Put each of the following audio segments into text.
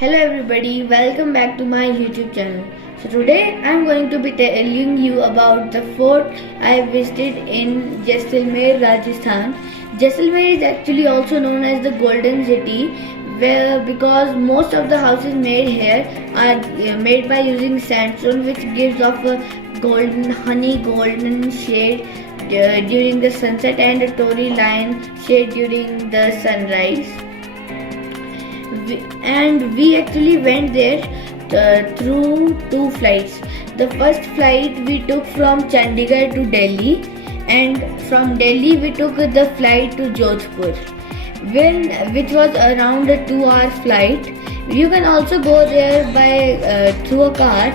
Hello everybody, welcome back to my YouTube channel. So today I'm going to be telling you about the fort I visited in Jaisalmer, Rajasthan. Jaisalmer is actually also known as the Golden City, where because most of the houses made here are made by using sandstone, which gives off a golden shade during the sunset and a tawny line shade during the sunrise. We actually went there through two flights. The first flight we took from Chandigarh to Delhi, and from Delhi we took the flight to Jodhpur, which was around a 2-hour flight. You can also go there by through a car.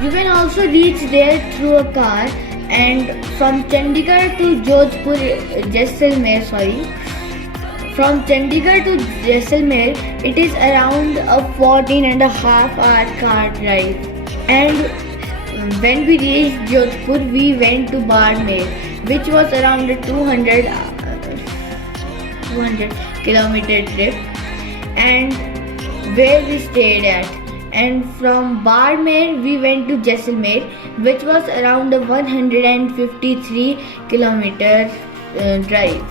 You can also reach there through a car, and from Chandigarh to From Chandigarh to Jaisalmer, it is around a 14.5-hour car drive. And when we reached Jodhpur, we went to Barmer, which was around a 200 kilometer trip, and where we stayed at. And from Barmer, we went to Jaisalmer, which was around a 153 kilometer drive.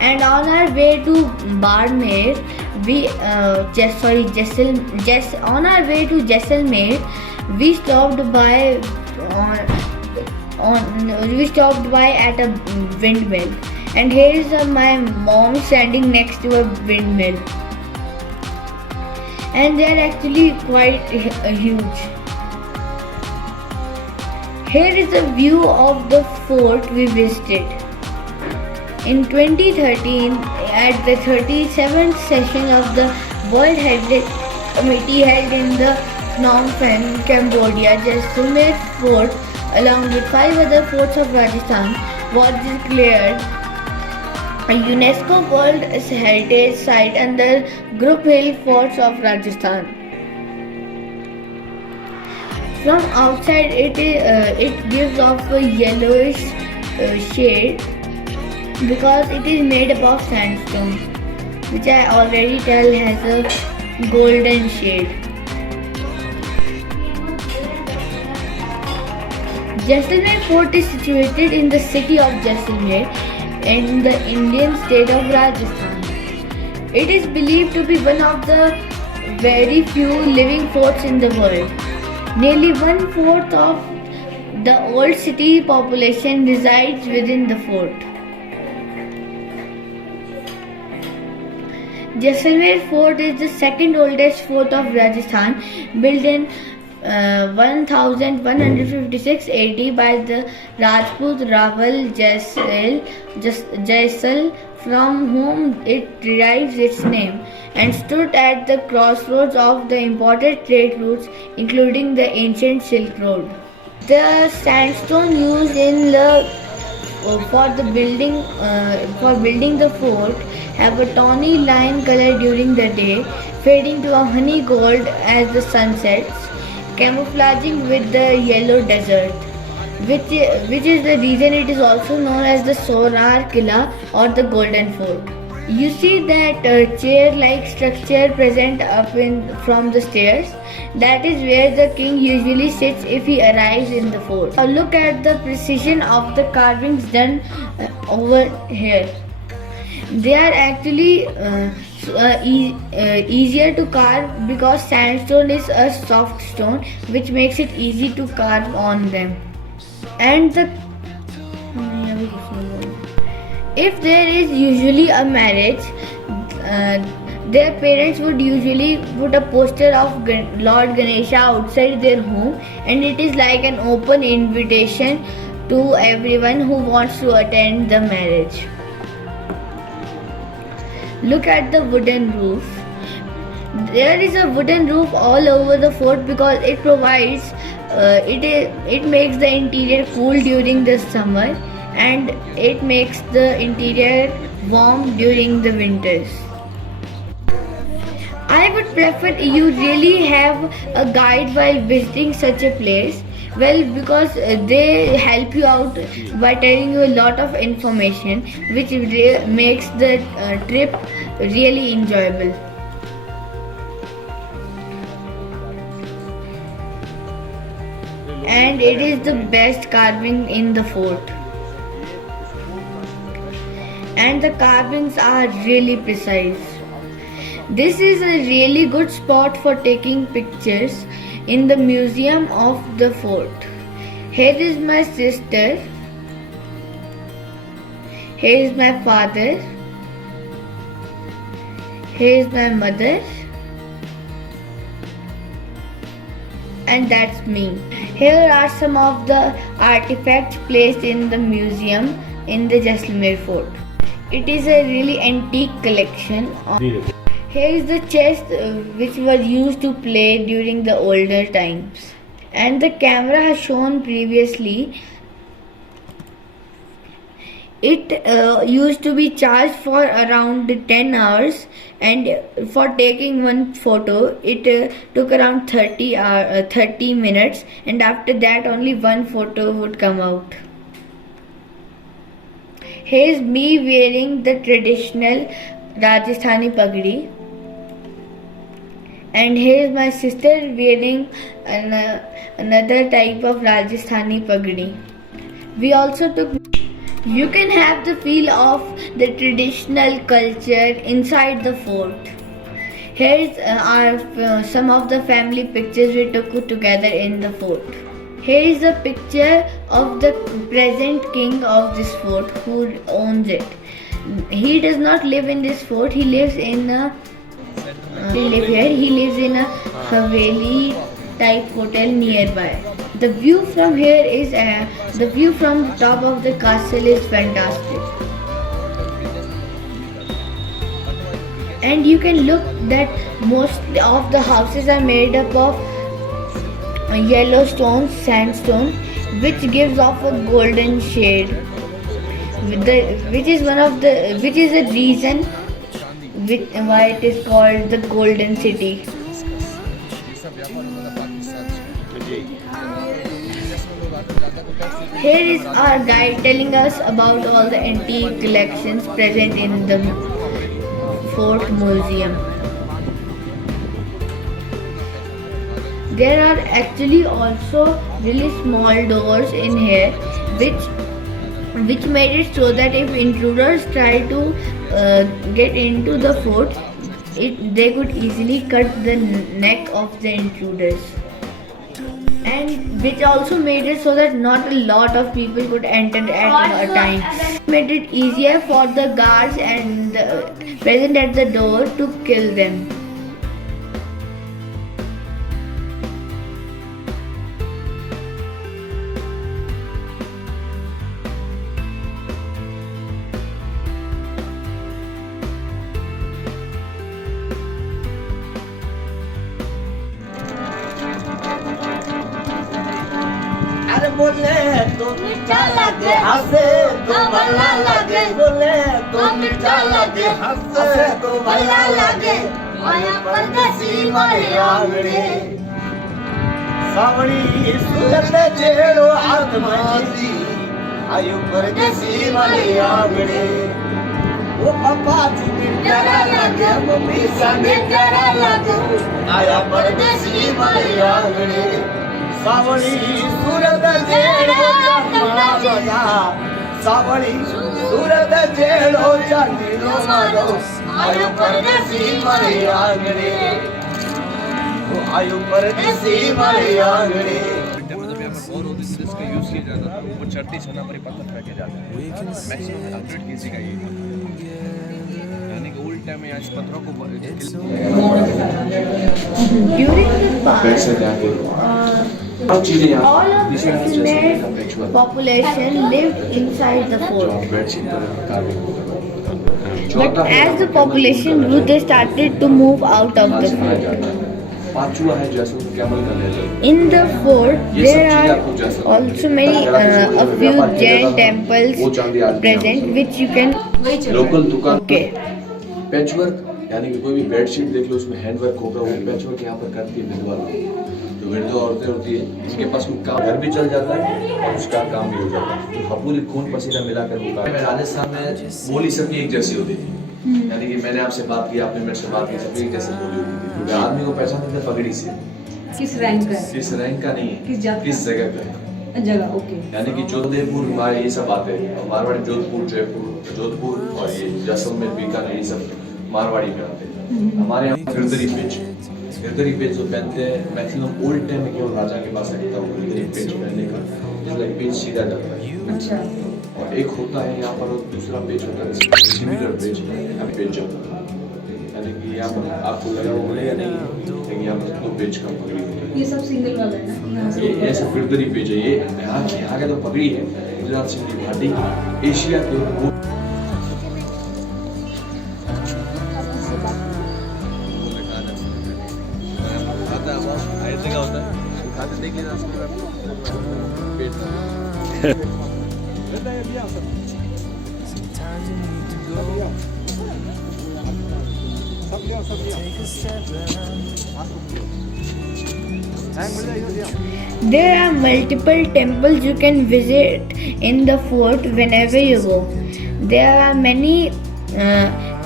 And on our way to Barmer, on our way to Jaisalmer, we stopped by at a windmill. And here is my mom standing next to a windmill. And they are actually quite huge. Here is a view of the fort we visited. In 2013, at the 37th session of the World Heritage Committee held in the Phnom Penh, Cambodia, Jaisalmer Fort, along with 5 other forts of Rajasthan, was declared a UNESCO World Heritage Site under Group Hill Forts of Rajasthan. From outside, it gives off a yellowish shade, because it is made up of sandstone, which I already tell has a golden shade. Jaisalmer Fort is situated in the city of Jaisalmer in the Indian state of Rajasthan. It is believed to be one of the very few living forts in the world. Nearly 1/4 of the old city population resides within the fort. Jaisalmer Fort is the second oldest fort of Rajasthan, built in 1156 AD by the Rajput Rawal Jaisal, from whom it derives its name, and stood at the crossroads of the important trade routes, including the ancient Silk Road. The sandstone used for building the fort have a tawny lime color during the day, fading to a honey gold as the sun sets, camouflaging with the yellow desert, which is the reason it is also known as the Sonar Quila or the Golden Fort. You see that chair-like structure present from the stairs. That is where the king usually sits if he arrives in the fort. Now look at the precision of the carvings done over here. They are actually easier to carve because sandstone is a soft stone, which makes it easy to carve on them. And if there is usually a marriage, their parents would usually put a poster of Lord Ganesha outside their home, and it is like an open invitation to everyone who wants to attend the marriage. Look at the wooden roof. There is a wooden roof all over the fort because it provides it makes the interior cool during the summer, and it makes the interior warm during the winters. I would prefer you really have a guide while visiting such a place. Well, because they help you out by telling you a lot of information, which makes the trip really enjoyable. and it is the best carving in the fort. And the carvings are really precise. This is a really good spot for taking pictures in the museum of the fort. Here is my sister. Here is my father. Here is my mother. And that's me. Here are some of the artifacts placed in the museum in the Jaisalmer Fort. It is a really antique collection. Here is the chest which was used to play during the older times. And the camera has shown previously. It used to be charged for around 10 hours, and for taking one photo it took around 30 minutes, and after that only one photo would come out. Here is me wearing the traditional Rajasthani pagdi, and here is my sister wearing another type of Rajasthani pagdi. We also took. You can have the feel of the traditional culture inside the fort. Here are some of the family pictures we took together in the fort. Here is a picture of the present king of this fort who owns it. He does not live in this fort. He lives in a He lives in a Haveli type hotel nearby. The view from here is the view from the top of the castle is fantastic. And you can look that most of the houses are made up of yellow stone, sandstone, which gives off a golden shade, which is the reason why it is called the Golden City. Here is our guide telling us about all the antique collections present in the fort museum. There are actually also really small doors in here which made it so that if intruders try to get into the fort, they could easily cut the neck of the intruders. And which also made it so that not a lot of people could enter at a time. Made it easier for the guards and present at the door to kill them. बोले तो मीठा लगे हंसे तो भला लगे बोले तो मीठा लगे हंसे तो भला लगे आया परदेसी मारे आंगणे सावड़ी सुरत जेड़ो हाथ माजी आयो परदेसी मारे आंगणे वो पापा जी प्यारा लगे मम्मी संगे प्यारा लगे आया परदेसी मारे आंगणे सावड़ी सूरत जेड़ो जाना सावड़ी सूरत जेड़ो जानो मारो आयो परदेसी मारे आंगणे आयो परदेसी मारे आंगणे और इसका यूज किया जाता था वो चढ़ती छना पर पत्थर फेंके जाते हैं मैक्सिमम 100 केजी का ये यानी कि ओल्ड टाइम में इस पत्थरों को During the past, all of the Indian population lived inside the fort. But as the population grew, they started to move out of the fort. In the fort, there are also a few Jain temples present, which you can. Local दुकान Okay. Patchwork यानी कि कोई भी bedsheet देख लो उसमें handwork होगा, वो patchwork यहाँ पर करती है विधवा जो विधवा औरतें होती है उनके पास कोई काम घर भी चल जाता है और उसका काम भी हो जाता है। तो हपूरी खून पसीना मिलाकर वो काम। राजस्थान में बोली सबकी एक जैसी होती थी, यानी कि मैंने आपसे बात की, आपने मेरे से बात की, सबकी एक जैसी बोली होती थी। क्योंकि आदमी को पहचानते थे पगड़ी से, किस रैंक का है? किस रैंक का नहीं है, किस जात किस का? जगह का है। जगह, ओके। यानी कि जोधपुर हमारे ये सब आते हैं, मारवाड़ी जोधपुर, जयपुर, जोधपुर और ये जैसलमेर, बीकानेर, ये सब मारवाड़ी में आते हैं। हमारे यहाँ गिरदरी पेज जो पहनते हैं मैक्सिमम ओल्ड टाइम में केवल राजा के पास रहता है गिरदरी पेज पहनने का, जिसका पेज सीधा जाता है। अच्छा। और एक होता है यहाँ पर, दूसरा पेज होता है सिमिलर पेज, यहाँ पेज जाता है, यानी कि यहाँ पर आपको लगा वो बोलेगा नहीं, लेकिन यहाँ पर 2 पेज का पगड़ी होता है। ये सब सिंगल वाला है ना? यहाँ से ये सब गिरदरी पेज है। ये यहाँ का तो पगड़ी है गुजरात सिंधी घाटी एशिया के There are multiple temples you can visit in the fort whenever you go. There are many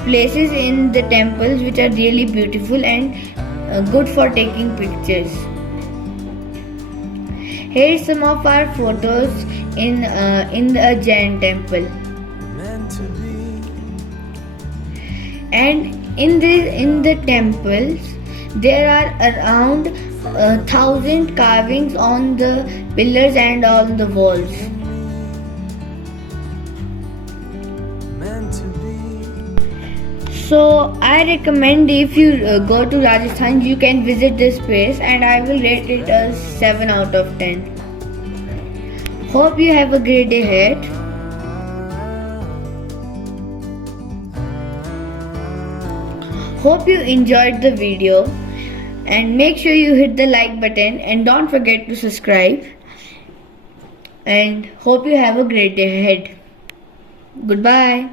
places in the temples which are really beautiful and good for taking pictures. Here is some of our photos in the Jain Temple. And in the temples there are around 1,000 carvings on the pillars and on the walls. So I recommend if you go to Rajasthan, you can visit this place, and I will rate it a 7 out of 10. Hope you have a great day ahead. Hope you enjoyed the video, and make sure you hit the like button and don't forget to subscribe, and hope you have a great day ahead. Goodbye.